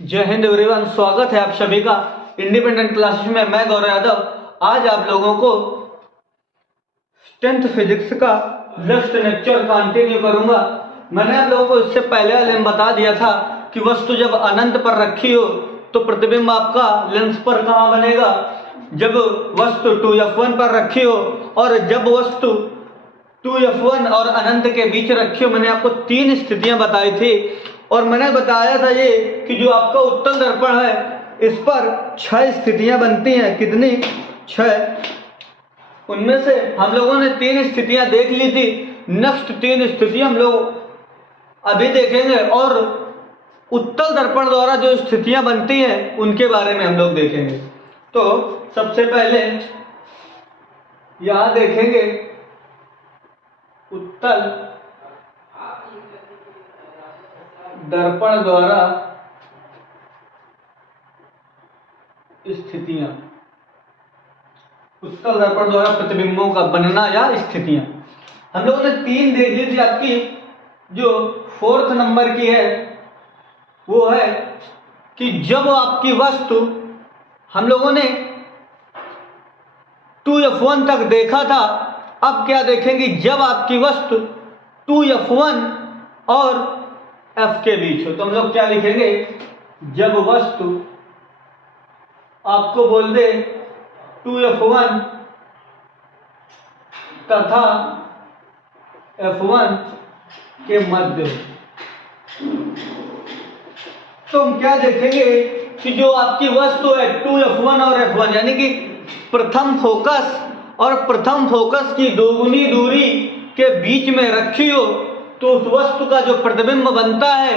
जय हिंद एवरीवन, स्वागत है आप सभी का इंडिपेंडेंट क्लासेस में। मैं गौरव यादव आज आप लोगों को 10th फिजिक्स का लास्ट लेक्चर कंटिन्यू करूंगा। मैंने आप लोगों को इससे पहले वाले में बता दिया था कि वस्तु जब अनंत पर रखी हो तो प्रतिबिंब आपका लेंस पर कहाँ बनेगा, जब वस्तु 2f1 पर रखी हो और जब वस्तु 2f1 और अनंत के बीच रखी हो। मैंने आपको 3 स्थितियां बताई थी और मैंने बताया था ये कि जो आपका उत्तल दर्पण है इस पर 6 स्थितियां बनती हैं। कितनी? 6। उनमें से हम लोगों ने 3 स्थितियां देख ली थी। नेक्स्ट 3 स्थितियां हम लोग अभी देखेंगे और उत्तल दर्पण द्वारा जो स्थितियां बनती हैं उनके बारे में हम लोग देखेंगे। तो सबसे पहले यहां देखेंगे उत्तल दर्पण द्वारा स्थितियां, उत्तल दर्पण द्वारा प्रतिबिंबों का बनना या स्थितियां। हम लोगों ने 3 देख ली थी। आपकी जो 4th नंबर की है वो है कि जब आपकी वस्तु, हम लोगों ने 2f1 तक देखा था, अब क्या देखेंगे, जब आपकी वस्तु 2f1 और f के बीच हो। तो हम लोग क्या लिखेंगे, जब वस्तु आपको बोल दे 2f1 तथा f1 के मध्य, तो हम क्या देखेंगे कि जो आपकी वस्तु है 2f1 और f1 यानी कि प्रथम फोकस और प्रथम फोकस की दोगुनी दूरी के बीच में रखी हो तो उस वस्तु का जो प्रतिबिंब बनता है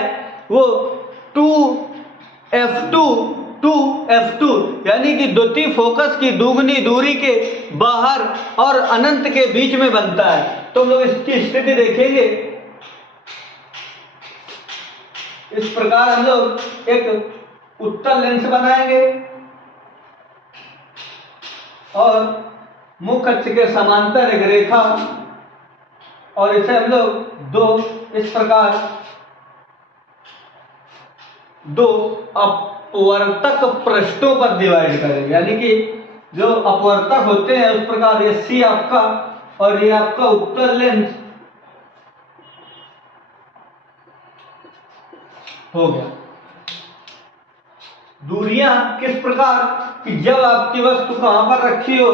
वो 2f2 यानी कि द्वितीय फोकस की दोगुनी दूरी के बाहर और अनंत के बीच में बनता है। तो हम लोग इसकी स्थिति देखेंगे। इस प्रकार हम लोग एक उत्तल लेंस बनाएंगे और मुख्य अक्ष के समांतर एक रेखा, और इसे हम लोग इस प्रकार दो अपवर्तक पृष्ठों पर डिवाइड करेंगे। यानी कि जो अपवर्तक होते हैं उस प्रकार ये सी आपका और ये आपका उत्तल लेंस हो गया। दूरियां किस प्रकार कि जब आपकी वस्तु कहां पर रखी हो,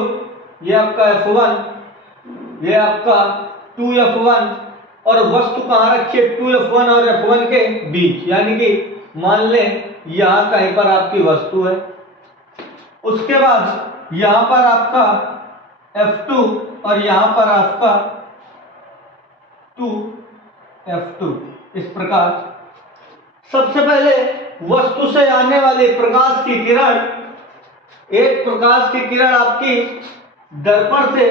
ये आपका f1, ये आपका 2f1 और वस्तु कहां रखी है 2f1 और f1 के बीच, यानी कि मान लें यहां कहीं पर आपकी वस्तु है। उसके बाद यहां पर आपका f2 और यहां पर आपका 2f2। इस प्रकार सबसे पहले वस्तु से आने वाली प्रकाश की किरण, एक प्रकाश की किरण आपकी दर्पण से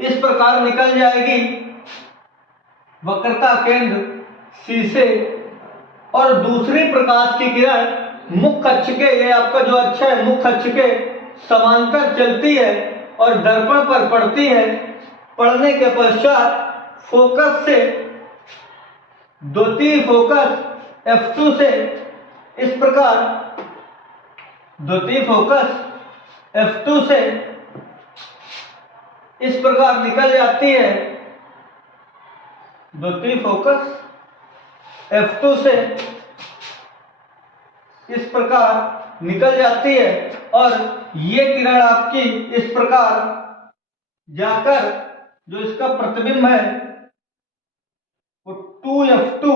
इस प्रकार निकल जाएगी वक्रता केंद्र C से, और दूसरी प्रकाश की किरण मुख्य अक्ष के, ये आपका जो अक्ष है मुख्य अक्ष के समांतर चलती है और दर्पण पर पड़ती है। पड़ने के पश्चात फोकस से द्वितीय फोकस f2 से इस प्रकार, द्वितीय फोकस f2 से इस प्रकार निकल जाती है, द्वितीय फोकस f2 से इस प्रकार निकल जाती है और ये किरण आपकी इस प्रकार जाकर जो इसका प्रतिबिंब है वो 2f2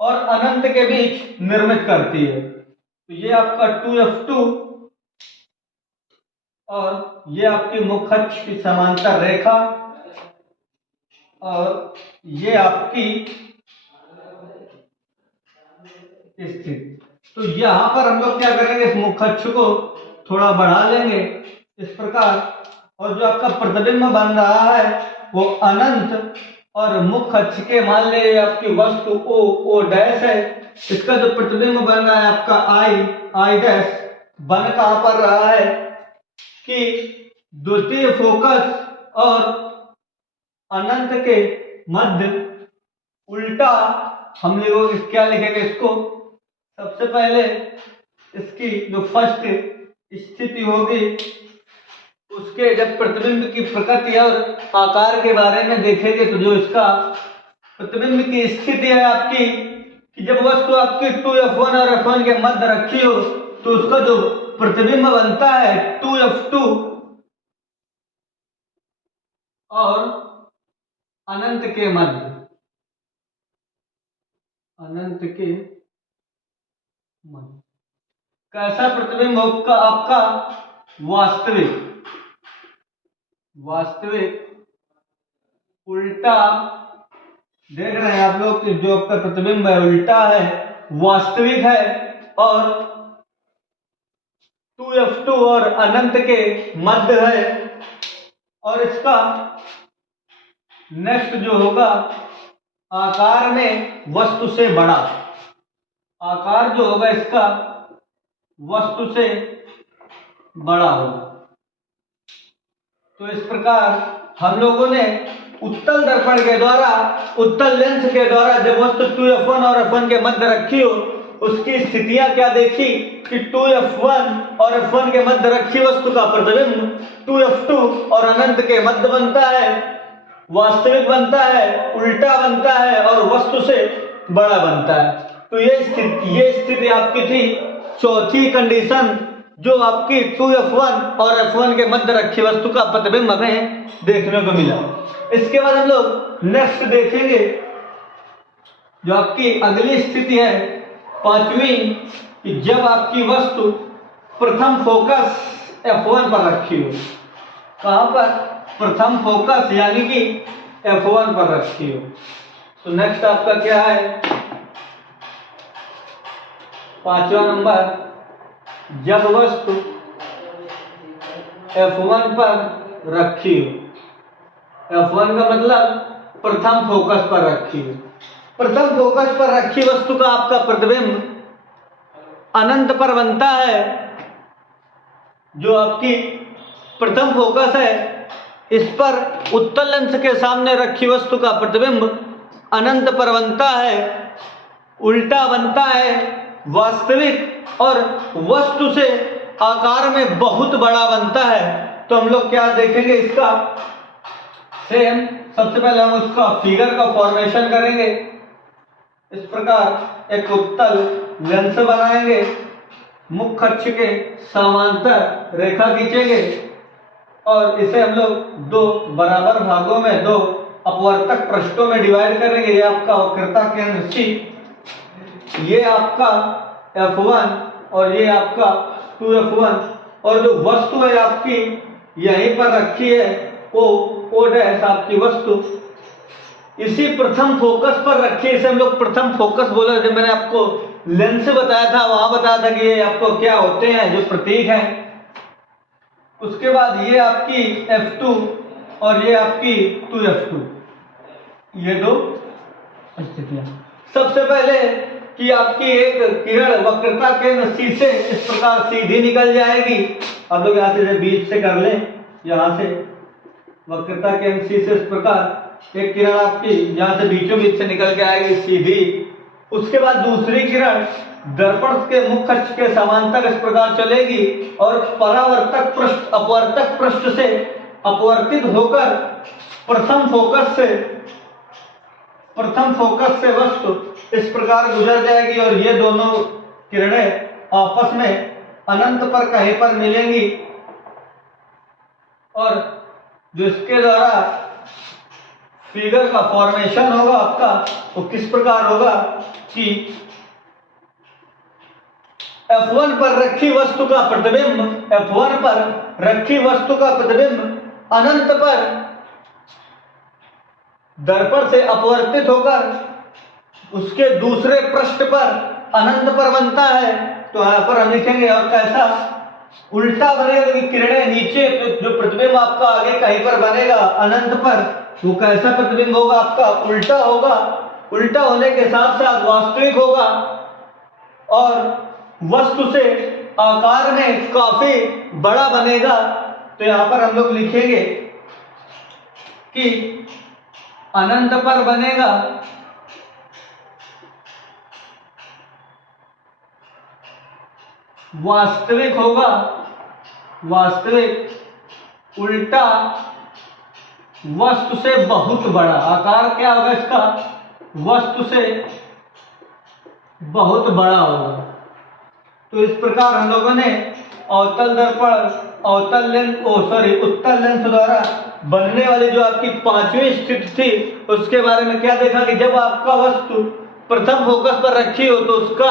और अनंत के बीच निर्मित करती है। तो ये आपका 2f2 और ये आपकी मुख्य अक्ष की समांतर रेखा और ये आपकी स्थिति। तो यहां पर हम लोग क्या करेंगे, इस मुख्य अक्ष को थोड़ा बढ़ा लेंगे इस प्रकार, और जो आपका प्रतिबिंब बन रहा है वो अनंत और मुख्य अक्ष के, मान ले आपकी वस्तु O डैश है, इसका जो प्रतिबिंब बन रहा है आपका I डैश बन कहां पर रहा है कि द्वितीय फोकस और अनंत के मध्य। उल्टा हम लोग क्या लिखेंगे, इसको सबसे पहले इसकी जो फर्स्ट स्थिति होगी, उसके जब प्रतिबिंब की प्रकृति और आकार के बारे में देखेंगे तो जो इसका प्रतिबिंब की स्थिति है आपकी, कि जब वस्तु आपकी 2f1 और f1 के मध्य रखी हो तो उसका जो प्रतिबिंब बनता है 2f2 और अनंत के मध्य, अनंत के मध्य। कैसा प्रतिबिंब होगा आपका? वास्तविक, वास्तविक उल्टा। देख रहे हैं आप लोग कि जो आपका प्रतिबिंब है उल्टा है, वास्तविक है और 2f2 और अनंत के मध्य है। और इसका नेक्स्ट जो होगा, आकार में वस्तु से बड़ा, आकार जो होगा इसका वस्तु से बड़ा होगा। तो इस प्रकार हम लोगों ने उत्तल दर्पण के द्वारा, उत्तल लेंस के द्वारा जब वस्तु 2f1 और f1 के मध्य रखी हो उसकी स्थितियां क्या देखी कि 2f1 और f1 के मध्य रखी वस्तु का प्रतिबिंब 2f2 और अनंत के मध्य बनता है, वास्तविक बनता है, उल्टा बनता है और वस्तु से बड़ा बनता है। तो ये स्थिति आपकी थी चौथी कंडीशन, जो आपकी 2f1 और f1 के मध्य रखी वस्तु का प्रतिबिंब हमें देखने को मिला। इसके बाद हम लोग नेक्स्ट देखेंगे जो आपकी अगली स्थिति है पांचवी, कि जब आपकी वस्तु प्रथम फोकस f1 पर रखी हो। कहां पर? प्रथम फोकस यानी कि f1 पर रखी हो। तो नेक्स्ट आपका क्या है? पांचवा नंबर, जब वस्तु f1 पर रखी हो। f1 का मतलब प्रथम फोकस पर रखी हो। प्रथम फोकस पर रखी वस्तु का आपका प्रतिबिंब अनंत पर बनता है। जो आपकी प्रथम फोकस है इस पर उत्तल लेंस के सामने रखी वस्तु का प्रतिबिंब अनंत पर बनता है, उल्टा बनता है, वास्तविक और वस्तु से आकार में बहुत बड़ा बनता है। तो हम लोग क्या देखेंगे इसका? सेम सबसे पहले हम उसका फिगर का फॉर्मेशन करेंगे। इस प्रकार एक उत्तल लेंस बनाएंगे, मुख्य अक्ष के समांतर रेखा खींचेंगे और इसे हम लोग दो बराबर भागों में, दो अपवर्तक पृष्ठों में डिवाइड करेंगे। ये आपका वक्रता केंद्र C, ये आपका f1 और ये आपका 2f1 और जो वस्तु है आपकी यहीं पर रखी है O डैश आपकी वस्तु इसी प्रथम फोकस पर रखी है। इसे हम लोग प्रथम फोकस बोले। जब मैंने आपको लेंस बताया था वहां बताया था कि ये आपको क्या होते हैं, जो प्रतीक हैं। उसके बाद ये आपकी f2 और ये आपकी 2f2, ये दो स्थितियां। सबसे पहले कि आपकी एक किरण वक्रता केंद्र C से इस प्रकार सीधी निकल जाएगी। अब लोग यहाँ से बीच से कर लें, यहाँ से वक्रता केंद्र C से इस प्रकार एक किरण आपकी यहाँ से बीचों बीच से निकल के आएगी सीधी। उसके बाद दूसरी किरण दर्पण के मुख्य अक्ष के समांतर इस प्रकार चलेगी और परावर्तक पृष्ठ अपवर्तक पृष्ठ से अपवर्तित होकर प्रथम फोकस से वस्तु इस प्रकार गुजर जाएगी और ये दोनों किरणें आपस में अनंत पर कहीं पर मिलेंगी। और जो इसके द्वारा फिगर का फॉर्मेशन होगा आपका वो किस प्रकार होगा कि f1 पर रखी वस्तु का प्रतिबिंब, f1 पर रखी वस्तु का प्रतिबिंब अनंत पर दर्पण से अपवर्तित होकर उसके दूसरे पृष्ठ पर अनंत पर बनता है। तो यहां पर हम लिखेंगे और कैसा उल्टा बनेगा कि किरणें नीचे जो प्रतिबिंब आपका आगे कहीं पर बनेगा अनंत पर, वो कैसा प्रतिबिंब होगा आपका? उल्टा होगा। उल्टा होने के साथ साथ वास्तविक होगा और वस्तु से आकार में काफी बड़ा बनेगा। तो यहां पर हम लोग लिखेंगे कि अनंत पर बनेगा वास्तविक होगा, वास्तविक उल्टा वस्तु से बहुत बड़ा। आकार क्या होगा इसका? वस्तु से बहुत बड़ा होगा। तो इस प्रकार हम लोगों ने अवतल दर्पण, अवतल लेंस उत्तल लेंस द्वारा बनने वाली जो आपकी पांचवी स्थिति थी उसके बारे में क्या देखा कि जब आपका वस्तु प्रथम फोकस पर रखी हो तो उसका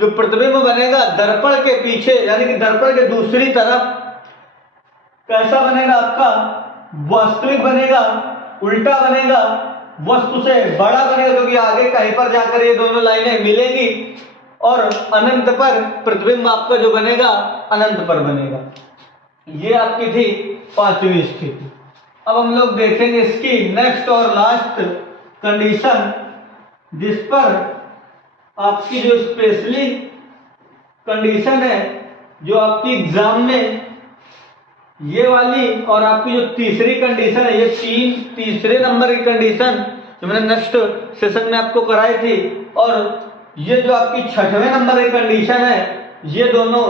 जो प्रतिबिंब बनेगा दर्पण के पीछे यानी कि दर्पण के दूसरी तरफ कैसा बनेगा? आपका वास्तविक बनेगा, उल्टा बनेगा, वस्तु से बड़ा बनेगा, क्योंकि आगे कहीं पर जाकर ये दोनों लाइनें मिलेंगी और अनंत पर प्रतिबिंब आपका जो बनेगा अनंत पर बनेगा। ये आपकी थी पांचवी स्थिति। अब हम लोग देखेंगे इसकी नेक्स्ट और लास्ट कंडीशन, जिस पर आपकी जो स्पेशली कंडीशन है जो आपकी एग्जाम में ये वाली और आपकी जो तीसरी कंडीशन है, ये तीसरे नंबर की कंडीशन जो मैंने नेक्स्ट सेशन में आपको कराई थी, और ये जो आपकी छठवें नंबर की कंडीशन है, ये दोनों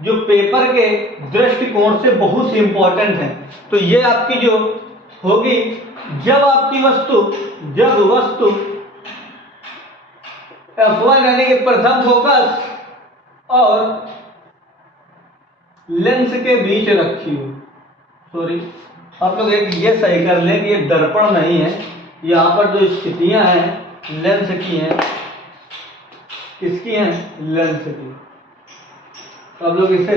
जो पेपर के दृष्टिकोण से बहुत ही इंपॉर्टेंट है। तो ये आपकी जो होगी जब आपकी वस्तु F1 यानी कि प्रथम फोकस और लेंस के बीच रखी हो। सॉरी, आप लोग एक ये सही कर लें कि ये दर्पण नहीं है, यहाँ पर जो स्थितियां हैं लेंस की हैं। किसकी हैं? लेंस की। तो आप लोग इसे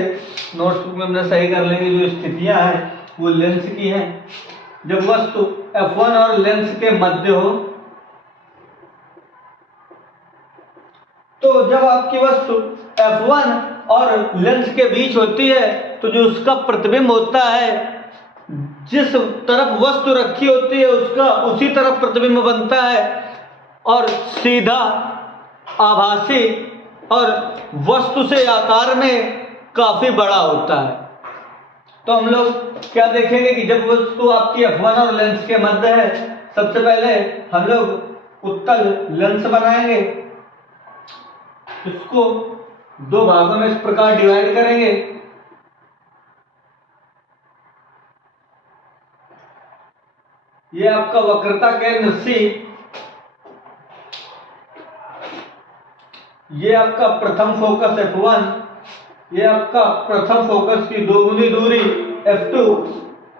नोटबुक में हमने सही कर लेंगे, जो स्थितियां हैं वो लेंस की हैं। जब वस्तु F1 और लेंस के मध्य हो, तो जब आपकी वस्तु F1 और लेंस के बीच होती है तो जो उसका प्रतिबिंब होता है जिस तरफ वस्तु रखी होती है उसका उसी तरफ प्रतिबिंब बनता है और सीधा, आभासी और वस्तु से आकार में काफी बड़ा होता है। तो हम लोग क्या देखेंगे कि जब वस्तु आपकी F1 और लेंस के मध्य है, सबसे पहले हम लोग उत्तल लेंस बनाएंगे, इसको दो भागों में इस प्रकार डिवाइड करेंगे। ये आपका वक्रता केंद्र C, ये आपका प्रथम फोकस F1, ये आपका प्रथम फोकस की दोगुनी दूरी F2,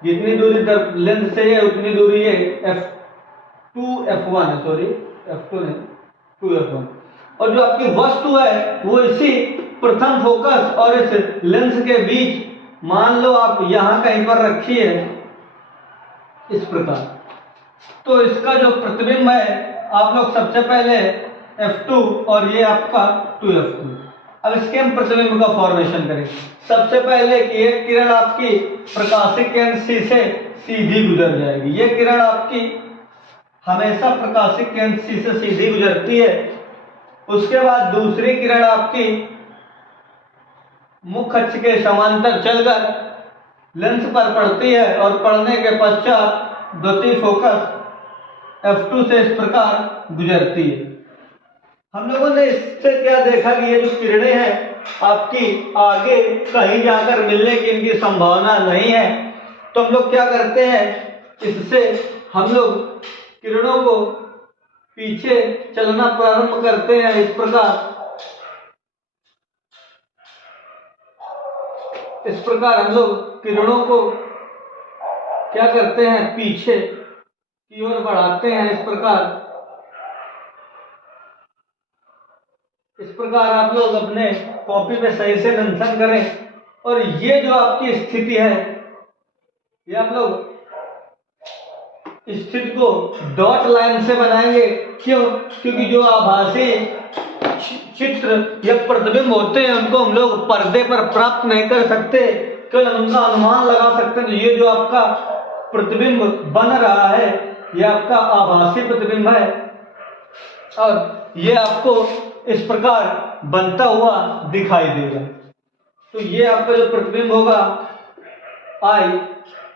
जितनी दूरी लेंस से है उतनी दूरी है F1 है, सॉरी F2 नहीं, 2F1। और जो आपकी वस्तु है वो इसी प्रथम फोकस और इस लेंस के बीच मान लो आप यहां कहीं पर रखी है इस प्रकार। तो इसका जो प्रतिबिंब है आप लोग सबसे पहले F2 और ये आपका 2F2। अब इसके हम प्रतिबिंब का फॉर्मेशन करेंगे। सबसे पहले कि एक किरण आपकी प्रकाशिक केंद्र C से सीधी गुजर जाएगी। ये किरण आपकी हमेशा प्रकाशिक केंद्र C से सीधी गुजरती है। उसके बाद दूसरी किरण आपकी मुख्य अक्ष के समांतर चलकर लेंस पर पड़ती है और पड़ने के पश्चात द्वितीय फोकस F2 से इस प्रकार गुजरती है। हम लोगों ने इससे क्या देखा कि ये जो किरणें हैं आपकी आगे कहीं जाकर मिलने की इनकी संभावना नहीं है। तो हम लोग क्या करते हैं, इससे हम लोग किरणों को पीछे चलना प्रारंभ करते हैं इस प्रकार। इस प्रकार हम लोग किरणों को क्या करते हैं, पीछे की ओर बढ़ाते हैं इस प्रकार। इस प्रकार आप लोग अपने कॉपी पे सही से मेंशन करें। और ये जो आपकी स्थिति है ये आप लोग स्थिति को डॉट लाइन से बनाएंगे। क्यों? क्योंकि जो आभासी चित्र या प्रतिबिंब होते हैं उनको हम लोग पर्दे पर प्राप्त नहीं कर सकते, केवल उनका अनुमान लगा सकते हैं। तो ये जो आपका प्रतिबिंब बन रहा है ये आपका आभासी प्रतिबिंब है और ये आपको इस प्रकार बनता हुआ दिखाई देगा। तो ये आपका जो प्रतिबिंब होगा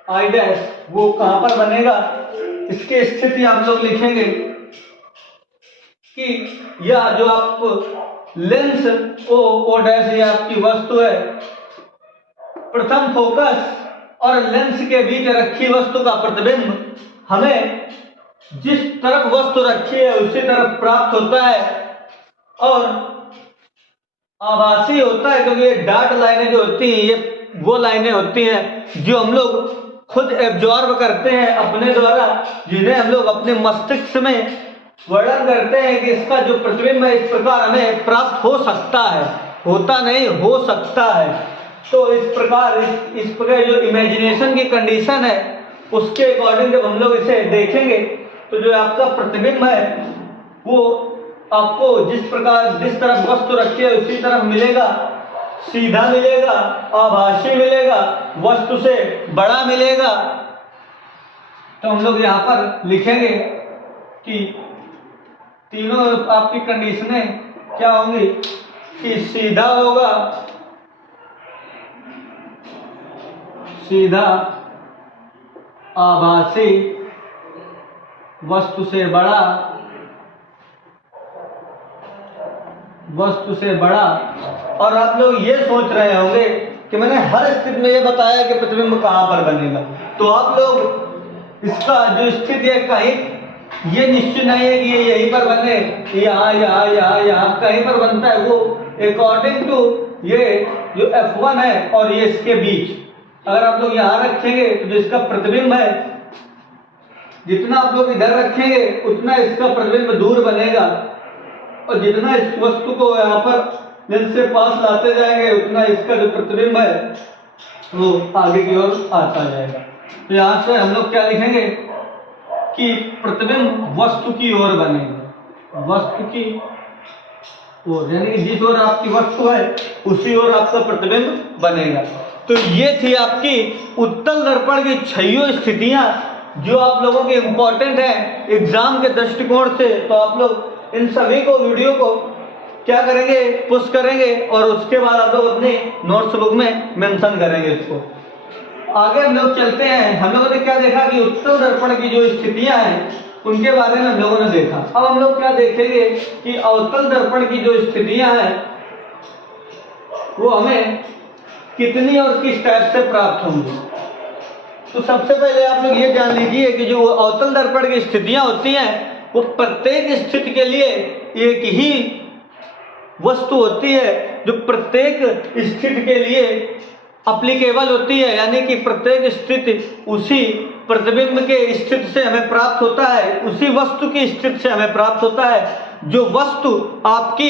I डैश, वो कहां पर बनेगा, इसकी स्थिति आप लोग लिखेंगे कि यह जो आप लेंस ओ डैश ये आपकी वस्तु है। प्रथम फोकस और लेंस के बीच रखी वस्तु का प्रतिबिंब हमें जिस तरफ वस्तु रखी है उसी तरफ प्राप्त होता है और आभासी होता है, क्योंकि ये डॉट लाइनें जो होती हैं ये वो लाइनें होती हैं जो हम लोग खुद एब्जॉर्ब करते हैं अपने द्वारा, जिन्हें हम लोग अपने मस्तिष्क में वर्णन करते हैं कि इसका जो प्रतिबिंब है इस प्रकार हमें प्राप्त हो सकता है, होता नहीं हो सकता है। तो इस प्रकार जो इमेजिनेशन की कंडीशन है उसके अकॉर्डिंग जब हम लोग इसे देखेंगे तो जो आपका प्रतिबिंब है वो आपको जिस तरफ वस्तु रखी है उसी तरफ मिलेगा, सीधा मिलेगा, आभासी मिलेगा, वस्तु से बड़ा मिलेगा। तो हम लोग यहाँ पर लिखेंगे कि तीनों आपकी कंडीशनें क्या होंगी कि सीधा होगा, सीधा, आभासी, वस्तु से बड़ा, वस्तु से बड़ा। और आप लोग ये सोच रहे होंगे कि मैंने हर स्थिति में ये बताया कि प्रतिबिंब कहाँ पर बनेगा, तो आप लोग इसका जो स्थिति है कहीं ये निश्चित नहीं है कि ये यहीं पर बने, यहाँ यहाँ यहाँ यहाँ कहीं पर बनता है, वो अकॉर्डिंग टू ये जो F1 है और ये इसके बीच अगर आप लोग यहाँ रखेंगे तो जिसका प्रतिबिंब है जितना आप लोग इधर रखेंगे उतना इसका प्रतिबिंब दूर बनेगा और जितना इस वस्तु को यहाँ पर लेंस से पास लाते जाएंगे उतना इसका जो प्रतिबिंब है वो आगे की ओर आता जाएगा। तो यहाँ से हम लोग क्या लिखेंगे कि प्रतिबिंब वस्तु की ओर बनेगा, वस्तु की ओर, यानी कि जिस ओर आपकी वस्तु है उसी ओर आपका प्रतिबिंब बनेगा। तो ये थी आपकी उत्तल दर्पण की 6 स्थितियां जो आप लोगों के इंपॉर्टेंट है एग्जाम के दृष्टिकोण से। तो आप लोग इन सभी को वीडियो को क्या करेंगे, पुश करेंगे और उसके बाद आप लोग अपने नोट्स बुक में मेंशन करेंगे इसको। आगे हम लोग चलते हैं। हम लोगों ने क्या देखा कि उत्तल दर्पण की जो स्थितियां हैं उनके बारे में हम लोगों ने देखा। अब हम लोग क्या देखेंगे कि अवतल दर्पण की जो स्थितियां हैं वो हमें कितनी और किस टाइप से प्राप्त होंगी। तो सबसे पहले आप लोग ये जान लीजिए कि जो अवतल दर्पण की स्थितियां होती हैं वो प्रत्येक स्थिति के लिए एक ही वस्तु होती है जो प्रत्येक स्थिति के लिए अप्लीकेबल होती है, यानी कि प्रत्येक स्थिति उसी प्रतिबिंब के स्थिति से हमें प्राप्त होता है, उसी वस्तु की स्थिति से हमें प्राप्त होता है। जो वस्तु आपकी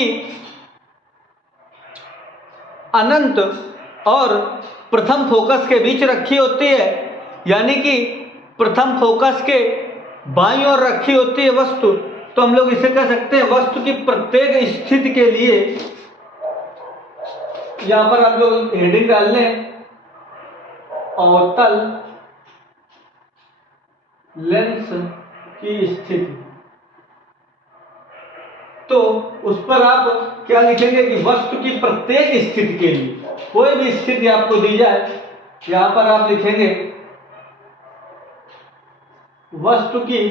अनंत और प्रथम फोकस के बीच रखी होती है, यानी कि प्रथम फोकस के बाईं ओर रखी होती है वस्तु, तो हम लोग इसे कह सकते हैं वस्तु की प्रत्येक स्थिति के लिए, यहां पर आप लोग हेडिंग डाल लें अवतल लेंस की स्थिति, तो उस पर आप क्या लिखेंगे कि वस्तु की प्रत्येक स्थिति के लिए, कोई भी स्थिति आपको दी जाए यहां पर आप लिखेंगे वस्तु की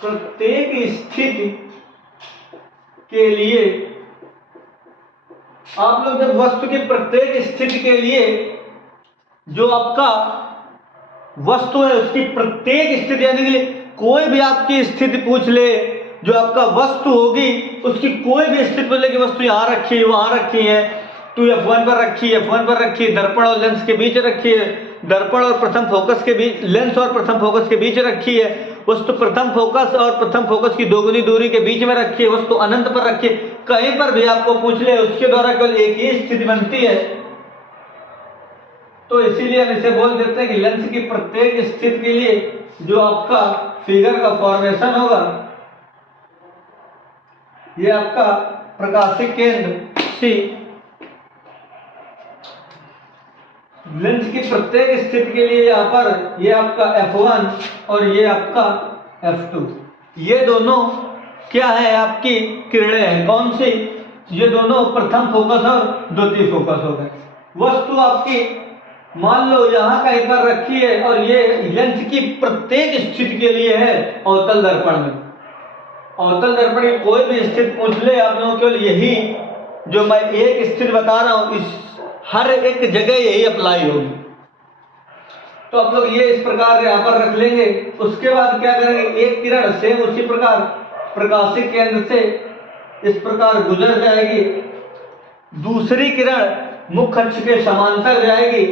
प्रत्येक स्थिति के लिए। आप लोग जब वस्तु की प्रत्येक स्थिति के लिए जो आपका वस्तु है उसकी प्रत्येक स्थिति, यानी कि कोई भी आपकी स्थिति पूछ ले, जो आपका वस्तु होगी उसकी कोई भी स्थिति पूछ ले कि वस्तु यहाँ रखी है, वहां रखी है, तो F1 पर रखी है, F1 पर रखी है, दर्पण और लेंस के बीच रखी है, दर्पण और प्रथम फोकस के बीच, लेंस और प्रथम फोकस के बीच रखी है, वस्तु प्रथम फोकस और प्रथम फोकस की दोगुनी दूरी के बीच में रखी है, वस्तु अनंत पर रखी है, कहीं पर भी आपको पूछ ले उसके द्वारा केवल एक ही स्थिति बनती है। तो इसीलिए हम इसे बोल देते हैं कि लेंस की प्रत्येक स्थिति के लिए जो आपका फिगर का फॉर्मेशन होगा, ये आपका प्रकाशिक केंद्र C, लेंस की प्रत्येक स्थिति के लिए यहाँ पर ये आपका F1 और ये आपका F2, ये दोनों क्या है आपकी किरणें हैं। कौन सी? ये दोनों प्रथम फोकस और द्वितीय फोकस हो गए। वस्तु आपकी मान लो यहाँ कहीं पर रखी है और ये लेंस की प्रत्येक स्थिति के लिए है अवतल दर्पण में। अवतल दर्पण की कोई भी स्थिति पूछ ले आप लोगों केवल यही जो मैं एक स्थिति बता रहा हूं इस हर एक जगह यही अप्लाई होगी। तो आप लोग ये इस प्रकार यहाँ पर रख लेंगे। उसके बाद क्या करेंगे, एक किरण सेम उसी प्रकार प्रकाशिक केंद्र से इस प्रकार गुजर जाएगी, दूसरी किरण मुख्य अक्ष के समांतर जाएगी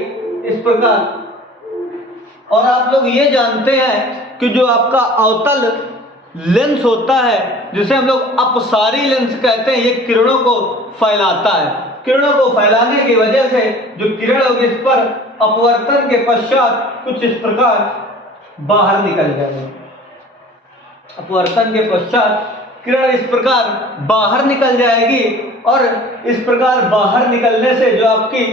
इस प्रकार। और आप लोग ये जानते हैं कि जो आपका अवतल लेंस होता है जिसे हम लोग अपसारी लेंस कहते हैं, ये किरणों को फैलाता है। किरणों को फैलाने की वजह से जो किरण होगी इस पर अपवर्तन के पश्चात कुछ इस प्रकार बाहर निकल जाएगी। अपवर्तन के पश्चात किरण इस प्रकार बाहर निकल जाएगी और इस प्रकार बाहर निकलने से जो आपकी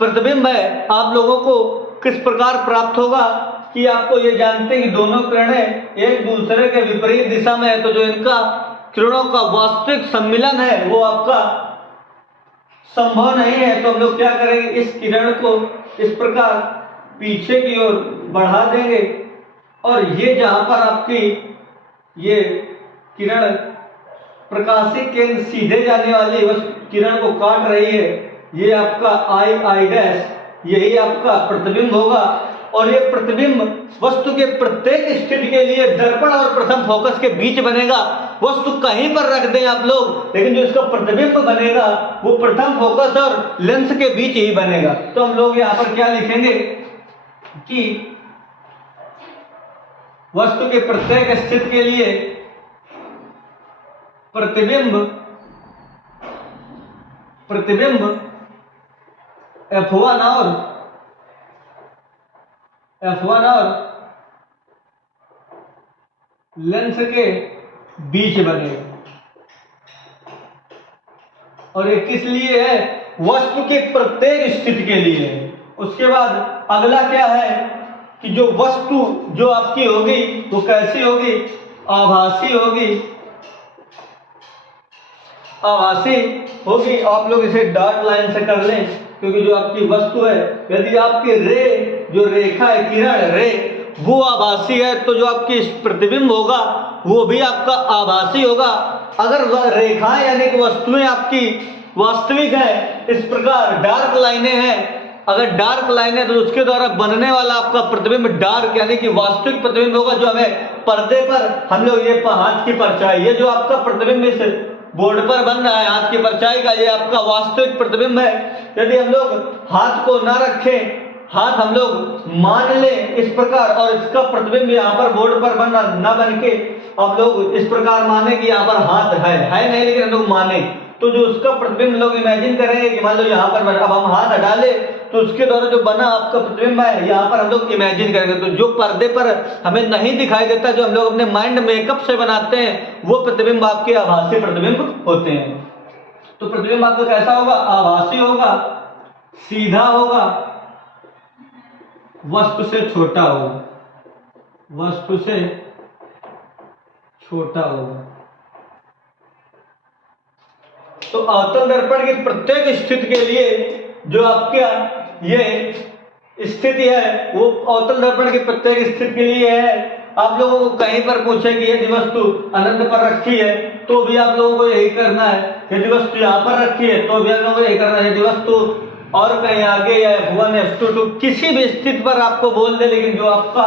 प्रतिबिंब है आप लोगों को किस प्रकार प्राप्त होगा कि आपको ये जानते हैं कि दोनों किरणें एक दूसरे के विपरीत दिशा में है, तो जो इनका किरणों का वास्तविक सम्मिलन है वो आपका संभव नहीं है। तो हम लोग क्या करेंगे, इस किरण को इस प्रकार पीछे की ओर बढ़ा देंगे और ये जहां पर आपकी ये किरण प्रकाशिक केंद्र सीधे जाने वाली उस किरण को काट रही है, ये आपका आई डैश यही आपका प्रतिबिंब होगा। और ये प्रतिबिंब वस्तु के प्रत्येक स्थिति के लिए दर्पण और प्रथम फोकस के बीच बनेगा। वस्तु कहीं पर रख दें आप लोग, लेकिन जो इसका प्रतिबिंब बनेगा वो प्रथम फोकस और लेंस के बीच ही बनेगा। तो हम लोग यहाँ पर क्या लिखेंगे कि वस्तु के प्रत्येक स्थिति के लिए प्रतिबिंब F1 और लेंस के बीच बनेगा। और ये किस लिए है, वस्तु के प्रत्येक स्थिति के लिए है। उसके बाद अगला क्या है कि जो वस्तु जो आपकी होगी वो कैसी होगी, आभासी होगी। आभासी होगी, आप लोग इसे डॉट लाइन से कर लें क्योंकि जो आपकी वस्तु है यदि आपकी रे जो रेखा है किरण रे वो आभासी है तो जो आपकी प्रतिबिंब होगा वो भी आपका आभासी होगा। अगर रेखाएं यानी कि वस्तुएं आपकी वास्तविक है, इस प्रकार डार्क लाइनें हैं, अगर डार्क लाइन है तो उसके द्वारा बनने वाला आपका प्रतिबिंब डार्क यानी कि वास्तविक प्रतिबिंब होगा। जो हमें पर्दे पर हम लोग ये हाथ की परछाई, ये जो आपका प्रतिबिंब इस बोर्ड पर बन रहा है हाथ की परछाई का, ये आपका वास्तविक प्रतिबिंब है। यदि हम लोग हाथ को ना रखें, हाथ हम लोग मान लें इस प्रकार और इसका प्रतिबिंब यहाँ पर बोर्ड पर बन ना बन के हम लोग इस प्रकार माने कि यहाँ पर हाथ है नहीं, लेकिन हम लोग माने तो जो उसका प्रतिबिंब लोग इमेजिन करेंगे कि मान लो यहाँ पर बना, अब हम हाथ हटा ले तो उसके द्वारा जो बना आपका प्रतिबिंब है यहाँ पर हम लोग इमेजिन करेंगे। तो जो पर्दे पर हमें नहीं दिखाई देता, जो हम लोग अपने माइंड मेकअप से बनाते हैं, वो प्रतिबिंब आपके आभासी प्रतिबिंब होते हैं। तो प्रतिबिंब आपका कैसा होगा, आभासी होगा, सीधा होगा, वस्तु से छोटा होगा, वस्तु से छोटा होगा। तो अवतल दर्पण की प्रत्येक स्थिति के लिए जो आपका ये स्थिति है वो अवतल दर्पण की प्रत्येक स्थिति के लिए है। आप लोगों को कहीं पर पूछे कि यदि वस्तु अनंत पर रखी है तो भी आप लोगों को यही करना है, यदि वस्तु यहाँ पर रखी है तो भी आप लोगों को यही करना है। यदि वस्तु और कहीं आगे या F1 F2 किसी भी स्थिति पर आपको बोल दे, लेकिन जो आपका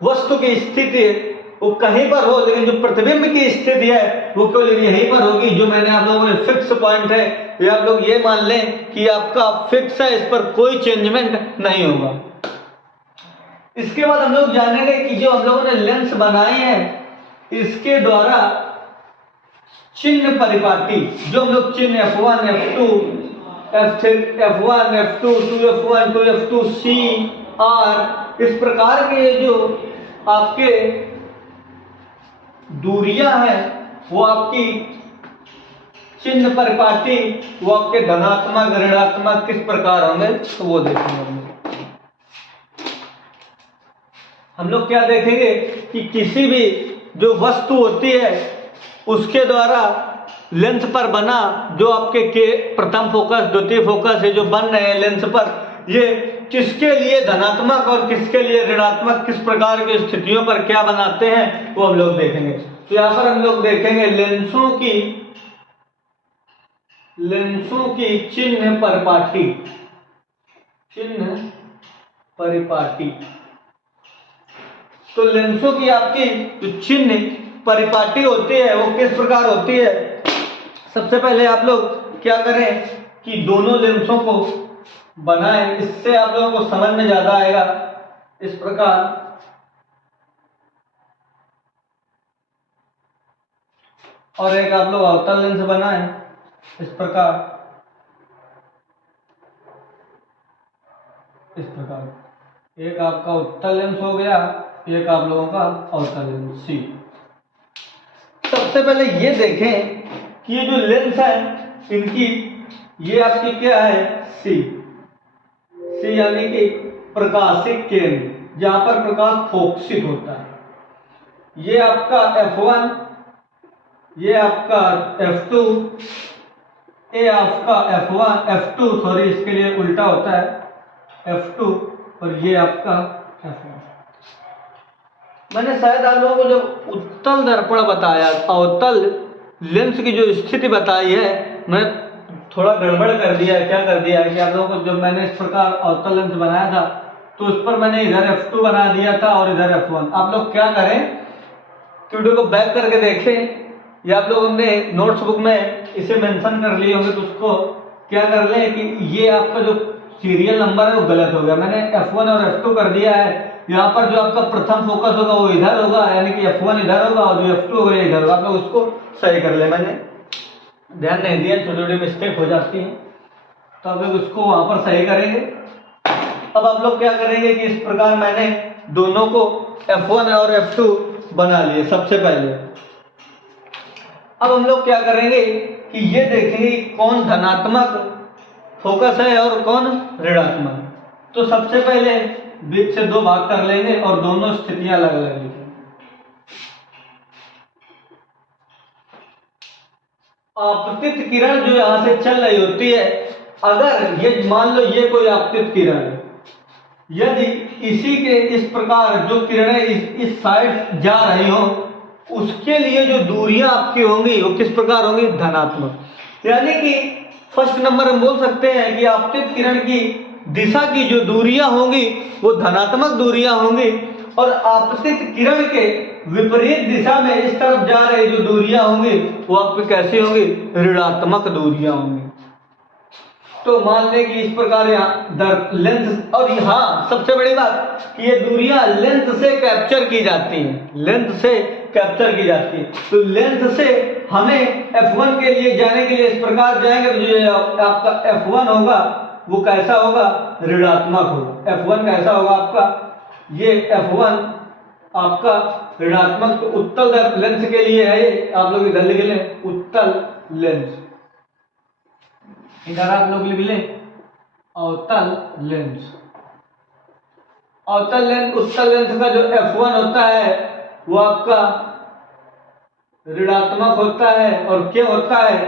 वस्तु की स्थिति है वो कहीं पर हो, लेकिन जो प्रतिबिंब की स्थिति है वो केवल यहीं पर होगी। जो मैंने आप लोगों में फिक्स पॉइंट है ये आप लोग ये मान लें कि आपका फिक्स है, इस पर कोई चेंजमेंट नहीं होगा। इसके बाद हम लोग जानेंगे कि जो हम लोगों ने लेंस बनाए हैं इसके द्वारा चिन्ह परिपाटी, जो हम लोग चिन्ह F1 F2 F1 F2 2F1 2F2 C R इस प्रकार के जो आपके दूरियां हैं वो आपकी चिन्ह परिपाटी वो आपके धनात्मक ऋणात्मक किस प्रकार होंगे तो वो देखेंगे। हम लोग क्या देखेंगे कि किसी भी जो वस्तु होती है उसके द्वारा लेंस पर बना जो आपके के प्रथम फोकस द्वितीय फोकस है जो बन रहे हैं लेंस पर, ये किसके लिए धनात्मक और किसके लिए ऋणात्मक किस प्रकार की स्थितियों पर क्या बनाते हैं वो हम लोग देखेंगे। तो यहां पर हम लोग देखेंगे लेंसों की चिन्ह परिपाटी, तो लेंसों की आपकी जो चिन्ह परिपाटी होती है वो किस प्रकार होती है। सबसे पहले आप लोग क्या करें कि दोनों लेंसों को बनाएं, इससे आप लोगों को समझ में ज्यादा आएगा। इस प्रकार और एक आप लोग अवतल लेंस बनाएं इस प्रकार, एक आपका उत्तल लेंस हो गया, एक आप लोगों का अवतल लेंस सी। सबसे पहले ये देखें कि ये जो लेंस है इनकी ये आपकी क्या है सी यानी कि प्रकाशिक केंद्र, जहां पर प्रकाश फोकसित होता है। ये आपका F1, ये आपका F2, ये आपका F2 सॉरी इसके लिए उल्टा होता है F2, और ये आपका F1। मैंने शायद आप लोगों को जब उत्तल दर्पण बताया, अवतल लेंस की जो स्थिति बताई है, मैं थोड़ा गड़बड़ कर दिया है। क्या कर दिया है कि आप लोगों को जब मैंने इस प्रकार अवतल लेंस बनाया था तो उस पर मैंने इधर F2 बना दिया था और इधर F1। आप लोग क्या करें कि वीडियो को बैक करके देखें, या आप लोग अपने नोट्स बुक में इसे मेंशन कर लिए होंगे तो उसको क्या कर लें कि ये आपका जो सीरियल नंबर है वो गलत हो गया। मैंने F1 और F2 कर दिया है। यहाँ पर जो आपका प्रथम फोकस होगा वो इधर होगा, यानी कि F1 इधर होगा और जो F2 होगा इधर होगा। आप लोग उसको सही कर ले, मैंने ध्यान नहीं दिया, छोटी छोटी मिस्टेक हो जाती है, तो आप लोग उसको वहां पर सही करेंगे। अब आप लोग क्या करेंगे कि इस प्रकार मैंने दोनों को F1 और F2 बना लिए। सबसे पहले अब हम लोग क्या करेंगे कि ये देखेंगे कौन धनात्मक फोकस है और कौन ऋणात्मक। तो सबसे पहले बीच से दो भाग कर लेंगे और दोनों स्थितियां अलग अलग लिखेंगे। आपतित किरण जो यहां से चल रही होती है, अगर ये मान लो ये कोई आपतित किरण है, यदि इसी के इस प्रकार जो किरणें इस साइड जा रही हो, उसके लिए जो दूरियां आपकी होंगी वो किस प्रकार होंगी, धनात्मक। यानी कि फर्स्ट नंबर हम बोल सकते हैं कि आपतित किरण की दिशा की जो दूरियां होंगी वो धनात्मक दूरियां होंगी, और आपतित किरण के विपरीत दिशा में इस तरफ जा रही जो दूरियां होंगी वो आपकी कैसी होंगी, ऋणात्मक दूरियां होंगी। तो मान लें कि इस प्रकार यहाँ लेंस, और यहाँ सबसे बड़ी बात कि ये दूरियां लेंस से कैप्चर की जाती हैं, लेंस से कैप्चर की जाती है। तो लेंस से हमें F1 के लिए जाने के लिए इस प्रकार जाएंगे तो जो आपका F1 होगा वो कैसा होगा, ऋणात्मक होगा। F1 कैसा होगा आपका, ये F1 आपका ऋणात्मक। तो उत्तल लेंस के लिए है ये, आप लोग इधर लिख लें उत्तल लेंस, इधर आप लोग लिख लें अवतल लेंस। अवतल लेंस, उत्तल लेंस का जो F1 होता है वो आपका ऋणात्मक होता है। और क्यों होता है,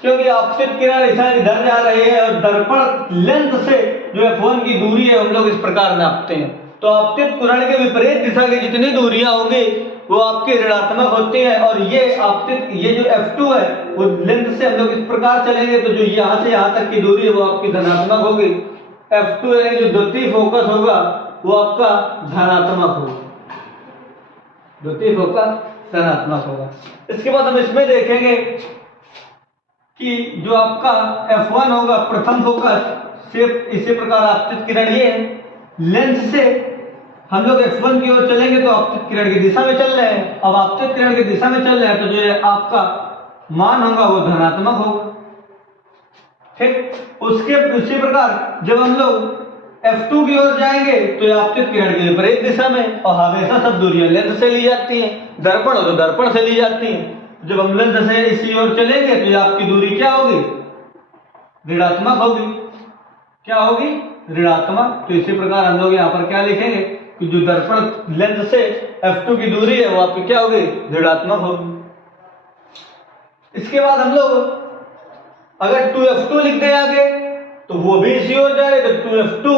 क्योंकि आपतित किरण इधर जा रही है और दर्पण लेंस से जो F1 की दूरी है हम लोग इस प्रकार नापते हैं। तो आपतित किरण के विपरीत दिशा की जितनी दूरियां होंगी वो आपकी ऋणात्मक होती है, और ये जो F2 है वो लेंस से हम लोग इस प्रकार चलेंगे तो जो यहां से यहां तक की दूरी है वो आपकी धनात्मक होगी। F2 यानी जो द्वितीय फोकस होगा वो आपका धनात्मक होगा, द्वितीय फोकस धनात्मक होगा। इसके बाद हम इसमें देखेंगे कि जो आपका F1 होगा प्रथम फोकस से इसी प्रकार आपतित किरण ये लेंस से हम लोग F1 की ओर चलेंगे तो आपतित किरण की दिशा में चल रहे हैं। अब आपतित किरण की दिशा में चल रहे हैं तो जो आपका मान होगा वो धनात्मक होगा। ठीक, उसके उसी प्रकार जब हम लोग F2 की ओर जाएंगे तो आपतित किरण की विपरीत दिशा में, और हमेशा सब दूरियां लेंस से ली जाती हैं, दर्पण हो तो दर्पण से ली जाती हैं। जब हम लेंस से इसी ओर चलेंगे तो आपकी दूरी क्या होगी, ऋणात्मक होगी। क्या होगी, ऋणात्मक। तो इसी प्रकार हम लोग यहाँ पर क्या लिखेंगे कि जो दर्पण लेंस से F2 की दूरी है वो आपकी क्या होगी, ऋणात्मक होगी। इसके बाद हम लोग अगर 2F2 लिख दें आगे तो वो भी इसी ओर जा रहे तो 2F2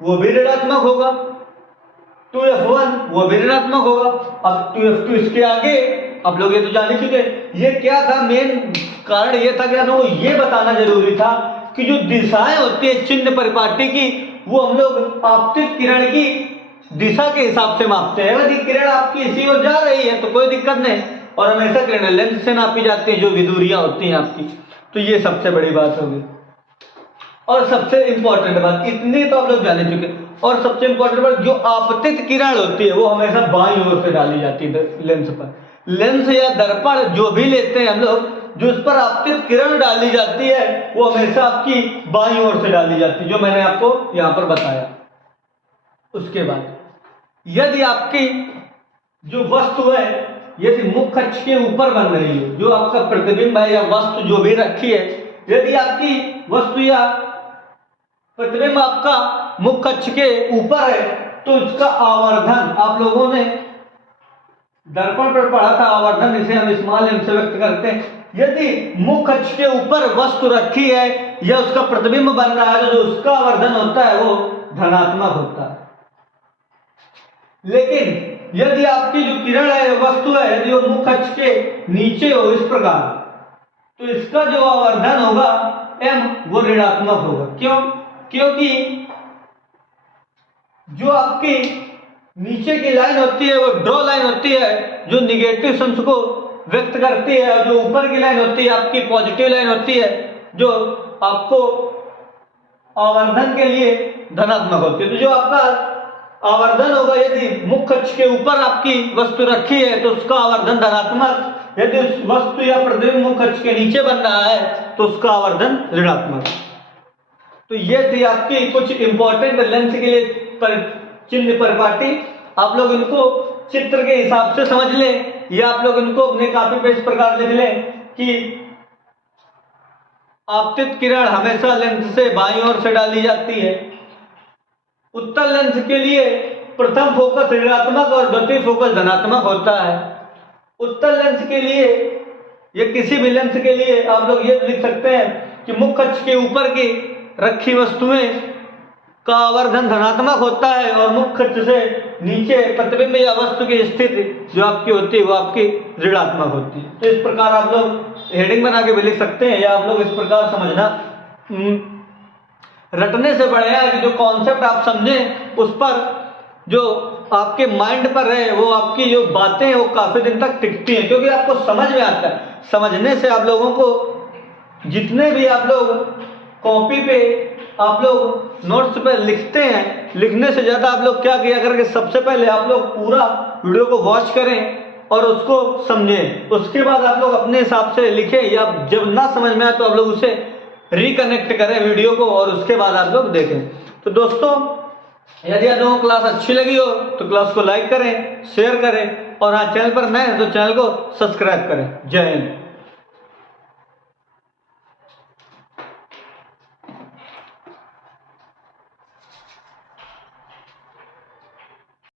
वो भी ऋणात्मक होगा, 2F1 वो भी ऋणात्मक होगा। अब 2F2 इसके आगे आप लोग ये तो जान ही चुके। ये क्या था, मेन कारण ये था कि हम लोग को ये बताना जरूरी था कि जो दिशाएं होती है चिन्ह परिपाटी की, वो हम लोग आपतित किरण की दिशा के हिसाब से मापते हैं। यदि किरण आपकी इसी ओर जा रही है तो कोई दिक्कत नहीं, और हमेशा किरण लेंस से नापी जाती है जो विदूरियां होती हैं आपकी। तो ये सबसे बड़ी बात होगी। और सबसे इंपॉर्टेंट बात, इतनी तो आप लोग जान चुके, और सबसे इंपॉर्टेंट बात, जो आपतित किरण होती है वो हमेशा बाईं ओर से डाली जाती है लेंस पर। लेंस या दर्पण जो भी लेते हैं हम लोग, जो उस पर आपतित किरण डाली जाती है वो हमेशा आपकी बाईं ओर से डाली जाती है, जो मैंने आपको यहां पर बताया। उसके बाद यदि आपकी जो वस्तु है यदि मुख्य अक्ष के ऊपर बन रही है, जो आपका प्रतिबिंब है या वस्तु जो भी रखी है, यदि आपकी वस्तु या प्रतिबिंब आपका मुख्य अक्ष के ऊपर है तो इसका आवर्धन, आप लोगों ने दर्पण पर पढ़ा था आवर्धन, इसे हम स्मॉल एम से व्यक्त करते हैं। यदि मुख्य अक्ष के ऊपर वस्तु रखी है या उसका प्रतिबिंब बन रहा है तो जो उसका आवर्धन होता है वो धनात्मक होता है। लेकिन यदि आपकी जो किरण है वस्तु है, यदि वो मुख्य अक्ष के नीचे हो इस प्रकार, तो इसका जो आवर्धन होगा m वो ऋणात्मक होगा। क्यों? क्योंकि जो आपकी नीचे की लाइन होती है वो ड्रॉ लाइन होती है जो निगेटिव संख्स को व्यक्त करती है, और जो ऊपर की लाइन होती है आपकी पॉजिटिव लाइन होती है जो आपको आवर्धन के लिए धनात्मक होती है। तो जो आपका आवर्धन होगा, यदि मुख्य अक्ष के ऊपर आपकी वस्तु रखी है तो उसका आवर्धन धनात्मक, यदि उस वस्तु या प्रतिबिंब मुख्य अक्ष के नीचे बन रहा है तो उसका आवर्धन ऋणात्मक। तो ये थी आपकी कुछ इंपॉर्टेंट लेंस के लिए चिन्ह परिपाटी। आप लोग इनको चित्र के हिसाब से समझ लें, या आप लोग इनको अपने कॉपी पे इस प्रकार लिख लें कि आपतित किरण हमेशा लेंस से बाईं ओर से डाली जाती है। उत्तल लेंस के लिए प्रथम फोकस ऋणात्मक और द्वितीय फोकस धनात्मक होता है। उत्तल लेंस के लिए या किसी भी लेंस के लिए आप लोग ये लिख सकते हैं कि मुख्य अक्ष के ऊपर की रखी वस्तुएं का आवर्धन धनात्मक होता है और मुख्य अक्ष से नीचे प्रतिबिंब या वस्तु की स्थिति जो आपकी होती है वो आपकी ऋणात्मक होती है। तो इस प्रकार आप लोग हेडिंग बना के भी लिख सकते हैं, या आप लोग इस प्रकार समझना। रटने से बढ़िया है कि जो कॉन्सेप्ट आप समझें उस पर जो आपके माइंड पर रहे, वो आपकी जो बातें हैं वो काफी दिन तक टिकती हैं, क्योंकि आपको समझ में आता है। समझने से आप लोगों को जितने भी आप लोग कॉपी पे आप लोग नोट्स पे लिखते हैं, लिखने से ज्यादा आप लोग क्या किया करके सबसे पहले आप लोग पूरा वीडियो को वॉच करें और उसको समझें। उसके बाद आप लोग अपने हिसाब से लिखें, या जब ना समझ में आए तो आप लोग उसे रिकनेक्ट करें वीडियो को और उसके बाद आप लोग देखें। तो दोस्तों, यदि आप लोगों को क्लास अच्छी लगी हो तो क्लास को लाइक करें, शेयर करें, और हाँ चैनल पर नए हैं तो चैनल को सब्सक्राइब करें। जय हिंद।